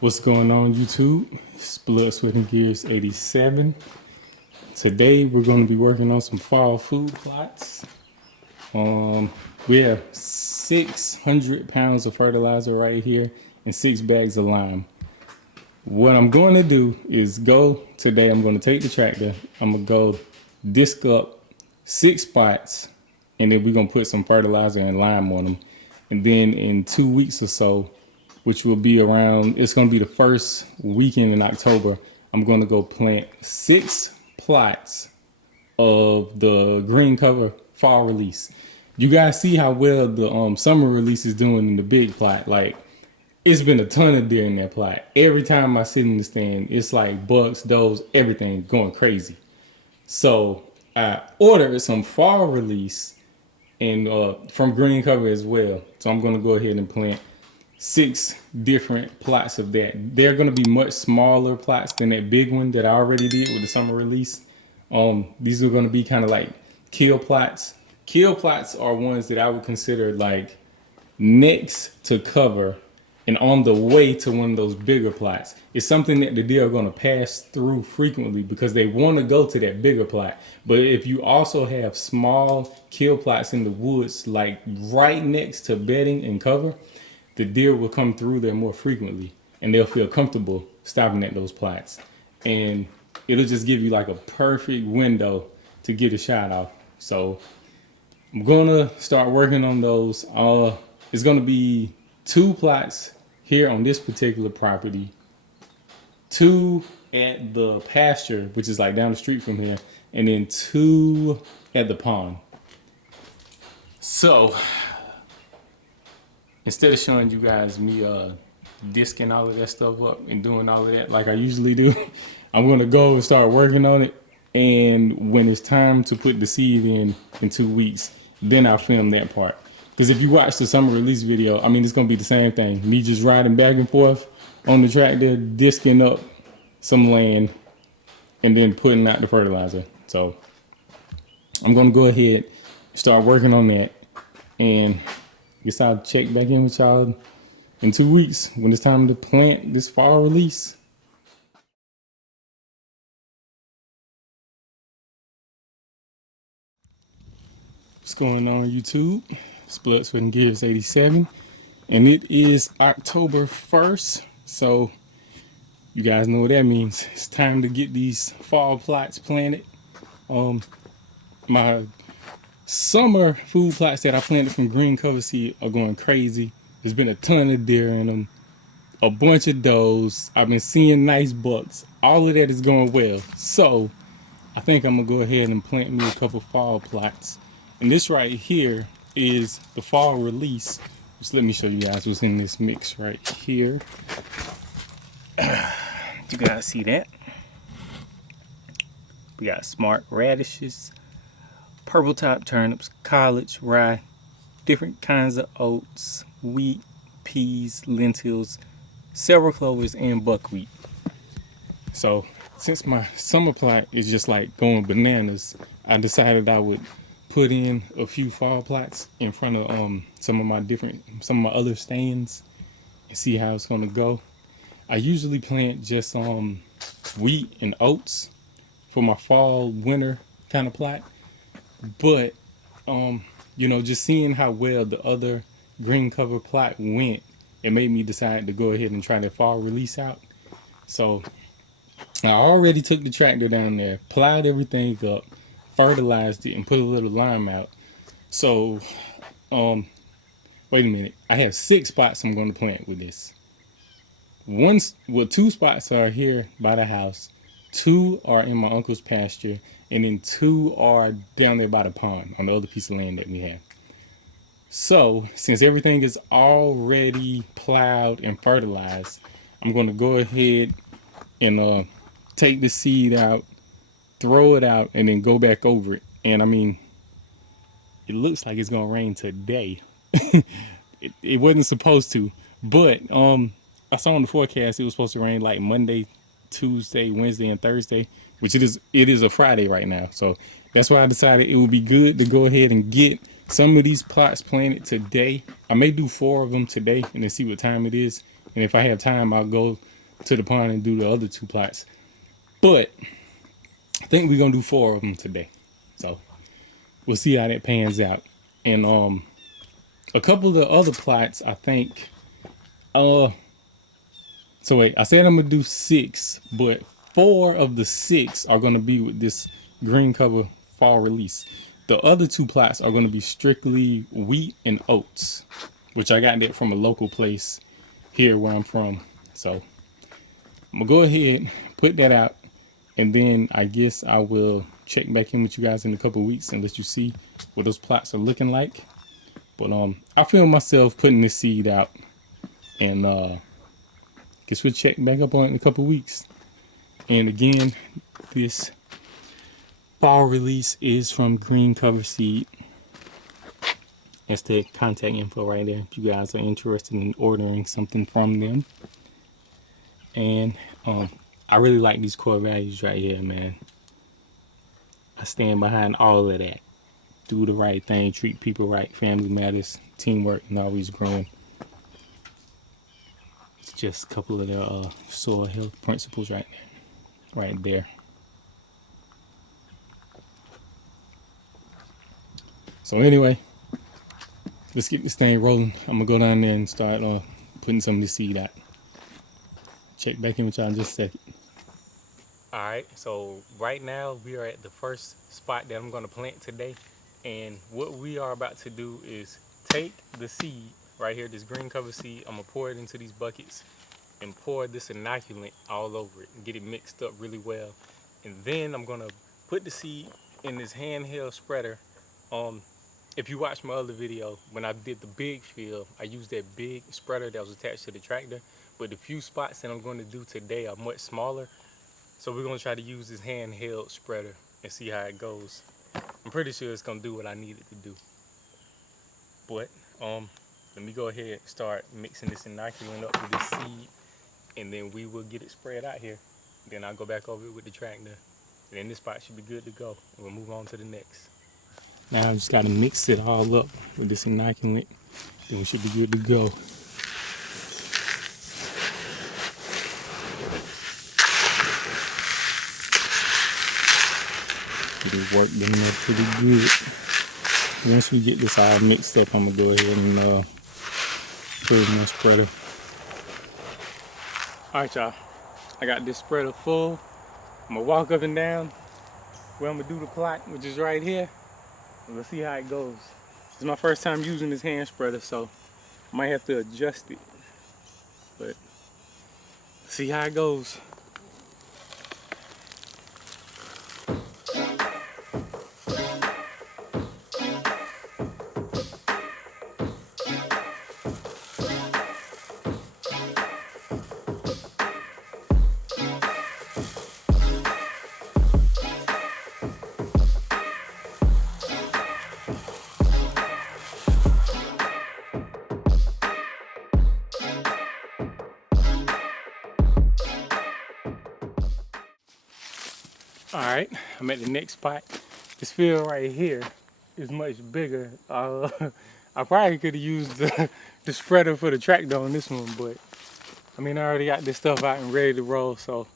What's going on, YouTube? It's Blood, Sweat, and Gears 87. Today we're going to be working on some fall food plots. We have 600 pounds of fertilizer right here and 6 bags of lime. What I'm going to do is today I'm going to take the tractor, I'm going to go disc up 6 spots, and then we're going to put some fertilizer and lime on them. And then in 2 weeks or so, which will be around, it's going to be the first weekend in October, I'm going to go plant 6 plots of the green cover fall release. You guys see how well the summer release is doing in the big plot. Like, it's been a ton of deer in that plot. Every time I sit in the stand, it's like bucks, does, everything going crazy. So I ordered some fall release and from green cover as well. So I'm going to go ahead and plant 6 different plots of that. They're going to be much smaller plots than that big one that I already did with the summer release. These are going to be kind of like kill plots. Kill plots are ones that I would consider like next to cover and on the way to one of those bigger plots. It's something that the deer are going to pass through frequently because they want to go to that bigger plot. But if you also have small kill plots in the woods, like right next to bedding and cover, the deer will come through there more frequently and they'll feel comfortable stopping at those plots. And it'll just give you like a perfect window to get a shot off. So I'm gonna start working on those. It's gonna be 2 plots here on this particular property, 2 at the pasture, which is like down the street from here, and then 2 at the pond. So instead of showing you guys me disking all of that stuff up and doing all of that like I usually do, I'm gonna go and start working on it. And when it's time to put the seed in 2 weeks, then I'll film that part. Because if you watch the summer release video, I mean, it's gonna be the same thing. Me just riding back and forth on the tractor, disking up some land, and then putting out the fertilizer. So I'm gonna go ahead, start working on that, and guess I'll check back in with y'all in 2 weeks when it's time to plant this fall release. What's going on, YouTube? It's Blood, Sweat, and Gears 87, and it is October 1st, so you guys know what that means. It's time to get these fall plots planted. My summer food plots that I planted from green cover seed are going crazy. There's been a ton of deer in them, a bunch of does. I've been seeing nice bucks. All of that is going well. So I think I'm gonna go ahead and plant me a couple fall plots. And this right here is the fall release. Just let me show you guys what's in this mix right here. You guys see that? We got smart radishes, purple top turnips, collards, rye, different kinds of oats, wheat, peas, lentils, several clovers, and buckwheat. So since my summer plot is just like going bananas, I decided I would put in a few fall plots in front of some of my other stands and see how it's gonna go. I usually plant just wheat and oats for my fall winter kind of plot, but you know, just seeing how well the other green cover plot went, it made me decide to go ahead and try that fall release out. So I already took the tractor down there, plowed everything up, fertilized it, and put a little lime out. So wait a minute, I have 6 spots I'm going to plant with this. 2 spots are here by the house, 2 are in my uncle's pasture, and then 2 are down there by the pond on the other piece of land that we have. So since everything is already plowed and fertilized, I'm going to go ahead and take the seed out, throw it out, and then go back over it. And I mean, it looks like it's gonna rain today. it wasn't supposed to, but I saw on the forecast it was supposed to rain like Monday, Tuesday, Wednesday, and Thursday, which it is a Friday right now. So that's why I decided it would be good to go ahead and get some of these plots planted today. I may do 4 of them today and then see what time it is. And if I have time, I'll go to the pond and do the other 2 plots. But I think we're gonna do 4 of them today. So we'll see how that pans out. And a couple of the other plots, I think. So wait, I said I'm gonna do 6, but 4 of the 6 are gonna be with this green cover fall release. The other 2 plots are gonna be strictly wheat and oats, which I got that from a local place here where I'm from. So I'm gonna go ahead, put that out, and then I guess I will check back in with you guys in a couple weeks and let you see what those plots are looking like. But I feel myself putting this seed out, and guess we'll check back up on it in a couple weeks. And again, this fall release is from Green Cover Seed. That's the contact info right there if you guys are interested in ordering something from them. And I really like these core values right here, man. I stand behind all of that. Do the right thing, treat people right, family matters, teamwork, and always growing. It's just a couple of their soil health principles right there. So anyway, let's get this thing rolling. I'm gonna go down there and start putting some of this seed out. Check back in with y'all in just a second. Alright, so right now we are at the first spot that I'm gonna plant today. And what we are about to do is take the seed right here, this green cover seed. I'm gonna pour it into these buckets and pour this inoculant all over it and get it mixed up really well. And then I'm gonna put the seed in this handheld spreader. If you watch my other video, when I did the big field, I used that big spreader that was attached to the tractor. But the few spots that I'm going to do today are much smaller. So we're going to try to use this handheld spreader and see how it goes. I'm pretty sure it's going to do what I need it to do. But let me go ahead and start mixing this inoculant up with this seed. And then we will get it spread out here. Then I'll go back over it with the tractor. And then this spot should be good to go. And we'll move on to the next. Now I just got to mix it all up with this inoculant. Then we should be good to go. Get it worked in there pretty good. Once we get this all mixed up, I'm going to go ahead and put it in my spreader. Alright y'all, I got this spreader full. I'm going to walk up and down where I'm going to do the plot, which is right here. Let's see how it goes. This is my first time using this hand spreader, so I might have to adjust it. But see how it goes. Alright, I'm at the next spot. This field right here is much bigger. I probably could have used the spreader for the tractor on this one, but I mean, I already got this stuff out and ready to roll, so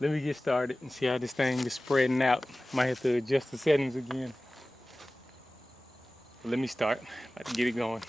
let me get started and see how this thing is spreading out. Might have to adjust the settings again. But let me start. About to get it going.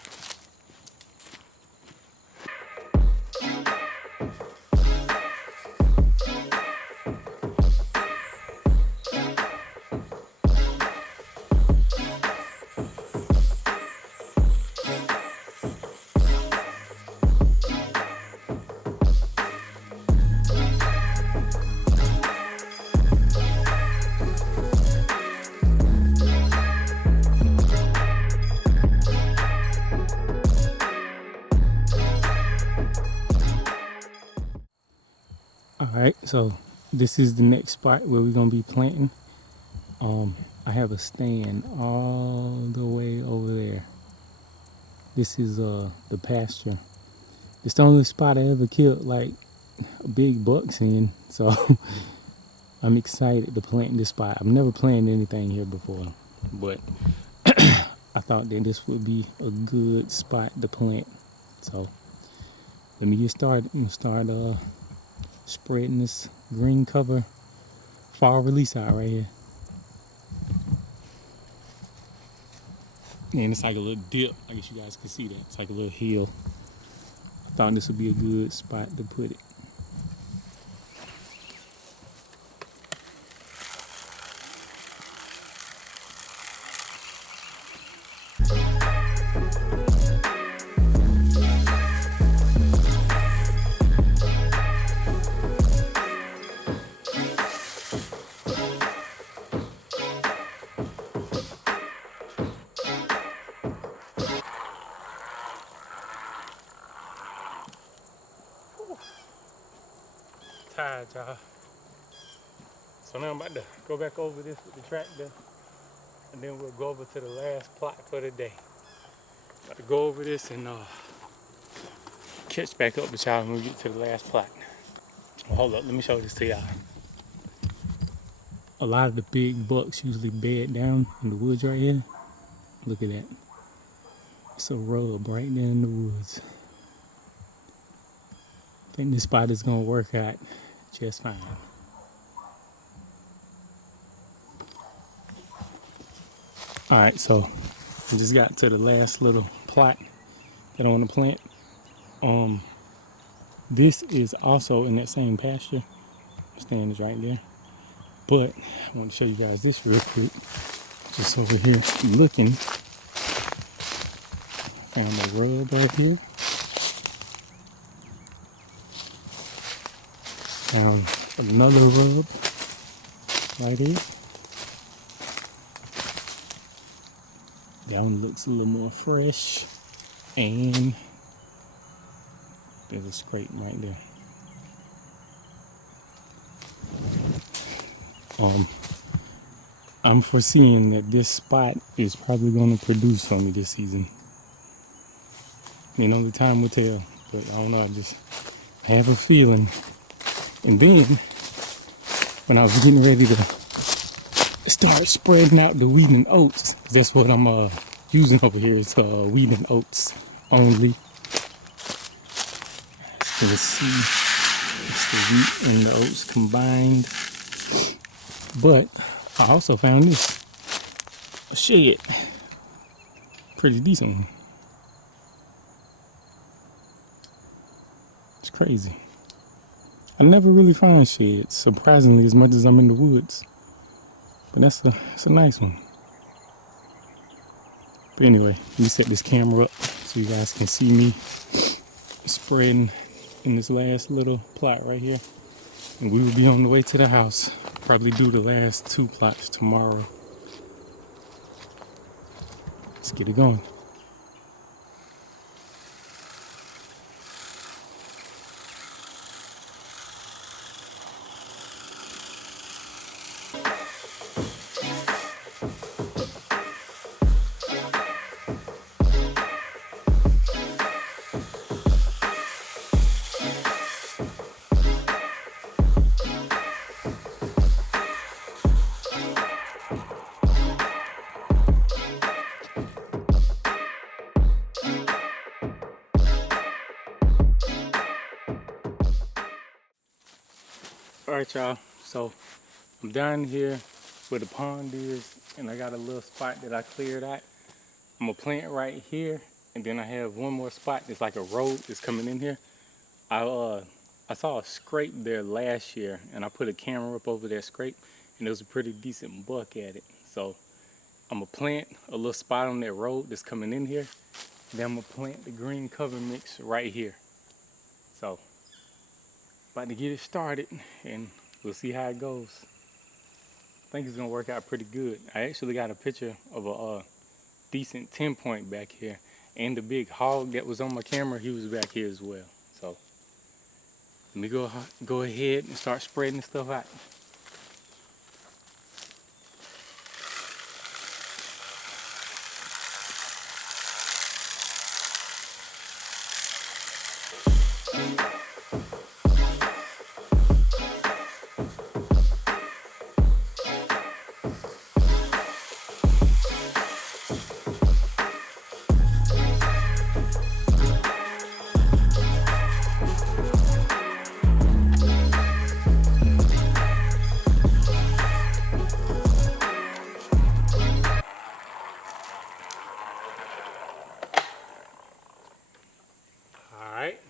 Alright, so this is the next spot where we're going to be planting. I have a stand all the way over there. This is the pasture. It's the only spot I ever killed like big bucks in, so I'm excited to plant this spot. I've never planted anything here before, but I thought that this would be a good spot to plant. So let me get started. I'm gonna start spreading this green cover fall release out right here. And it's like a little dip. I guess you guys can see that. It's like a little hill. I thought this would be a good spot to put it. Tired, y'all. So now I'm about to go back over this with the tractor, and then we'll go over to the last plot for the day. About to go over this and catch back up with y'all when we get to the last plot. Well, hold up, let me show this to y'all. A lot of the big bucks usually bed down in the woods right here. Look at that. It's a rub right there in the woods. I think this spot is gonna work out just fine. All right, so we just got to the last little plot that I want to plant. This is also in that same pasture. Stand is right there. But I want to show you guys this real quick. Just over here looking. Found a rub right here. Found another rub right here. That one looks a little more fresh. And there's a scrape right there. I'm foreseeing that this spot is probably going to produce for me this season. You know, the time will tell, but I don't know, I have a feeling. And then, when I was getting ready to start spreading out the wheat and oats, that's what I'm using over here, is wheat and oats only. So let's see, it's the wheat and the oats combined. But I also found this, a shed, pretty decent one. It's crazy. I never really find sheds, surprisingly, as much as I'm in the woods. But it's a nice one. But anyway, let me set this camera up so you guys can see me spreading in this last little plot right here. And we will be on the way to the house. Probably do the last 2 plots tomorrow. Let's get it going. Alright, y'all, so I'm down here where the pond is, and I got a little spot that I cleared out. I'm gonna plant right here, and then I have one more spot that's like a road that's coming in here. I saw a scrape there last year, and I put a camera up over that scrape, and there was a pretty decent buck at it. So I'm gonna plant a little spot on that road that's coming in here. Then I'm gonna plant the green cover mix right here. So about to get it started, and we'll see how it goes. I think it's gonna work out pretty good. I actually got a picture of a decent 10-point back here, and the big hog that was on my camera, he was back here as well. So let me go ahead and start spreading this stuff out.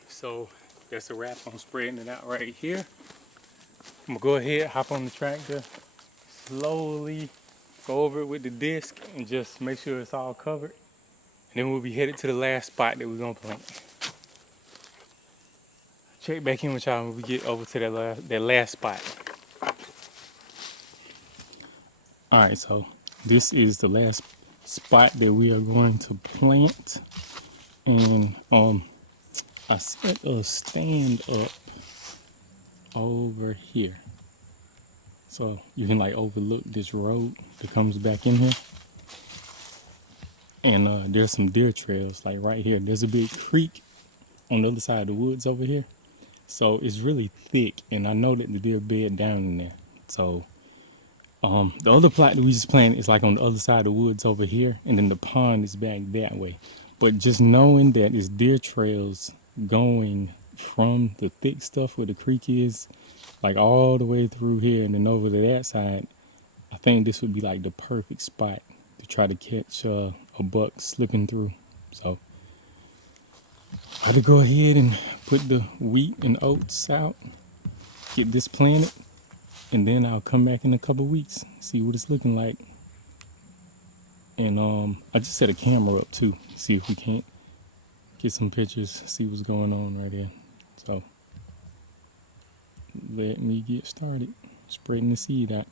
So that's a wrap on spreading it out right here. I'm gonna go ahead, hop on the tractor, slowly go over it with the disc and just make sure it's all covered. And then we'll be headed to the last spot that we're gonna plant. Check back in with y'all when we get over to that last spot. All right, so this is the last spot that we are going to plant. And I set a stand up over here. So you can like overlook this road that comes back in here. And there's some deer trails like right here. There's a big creek on the other side of the woods over here. So it's really thick, and I know that the deer bed down in there. So the other plot that we just planted is like on the other side of the woods over here, and then the pond is back that way. But just knowing that it's deer trails going from the thick stuff where the creek is, like all the way through here and then over to that side, I think this would be like the perfect spot to try to catch a buck slipping through. So I had to go ahead and put the wheat and oats out, get this planted, and then I'll come back in a couple weeks, see what it's looking like. And I just set a camera up too, see if we can't get some pictures, see what's going on right here. So let me get started spreading the seed out.